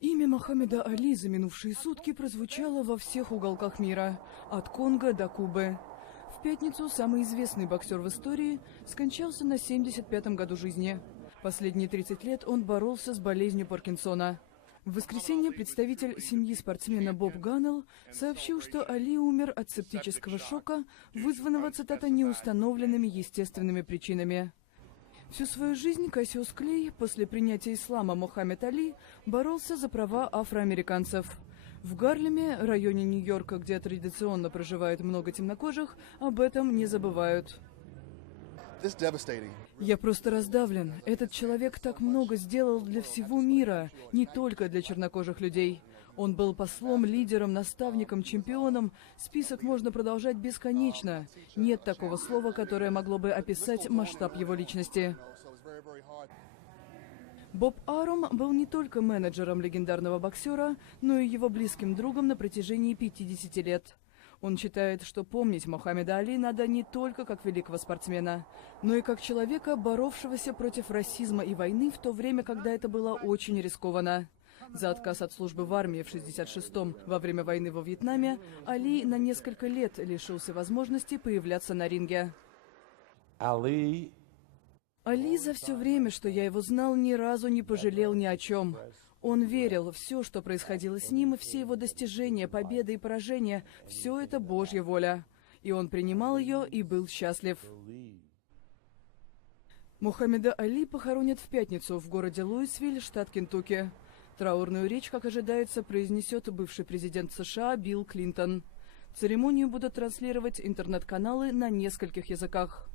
Имя Мохаммеда Али за минувшие сутки прозвучало во всех уголках мира, от Конго до Кубы. В пятницу самый известный боксер в истории скончался на 75-м году жизни. Последние 30 лет он боролся с болезнью Паркинсона. В воскресенье представитель семьи спортсмена Боб Ганнелл сообщил, что Али умер от септического шока, вызванного, цитата, «неустановленными естественными причинами». Всю свою жизнь Кассиус Клей после принятия ислама Мохаммед Али боролся за права афроамериканцев. В Гарлеме, районе Нью-Йорка, где традиционно проживает много темнокожих, об этом не забывают. Я просто раздавлен. Этот человек так много сделал для всего мира, не только для чернокожих людей. Он был послом, лидером, наставником, чемпионом. Список можно продолжать бесконечно. Нет такого слова, которое могло бы описать масштаб его личности. Боб Арум был не только менеджером легендарного боксера, но и его близким другом на протяжении 50 лет. Он считает, что помнить Мохаммеда Али надо не только как великого спортсмена, но и как человека, боровшегося против расизма и войны в то время, когда это было очень рискованно. За отказ от службы в армии в 1966-м во время войны во Вьетнаме Али на несколько лет лишился возможности появляться на ринге. Али за все время, что я его знал, ни разу не пожалел ни о чем. Он верил, все, что происходило с ним, и все его достижения, победы и поражения, все это Божья воля. И он принимал ее и был счастлив. Мохаммеда Али похоронят в пятницу в городе Луисвилл, штат Кентукки. Траурную речь, как ожидается, произнесет бывший президент США Билл Клинтон. Церемонию будут транслировать интернет-каналы на нескольких языках.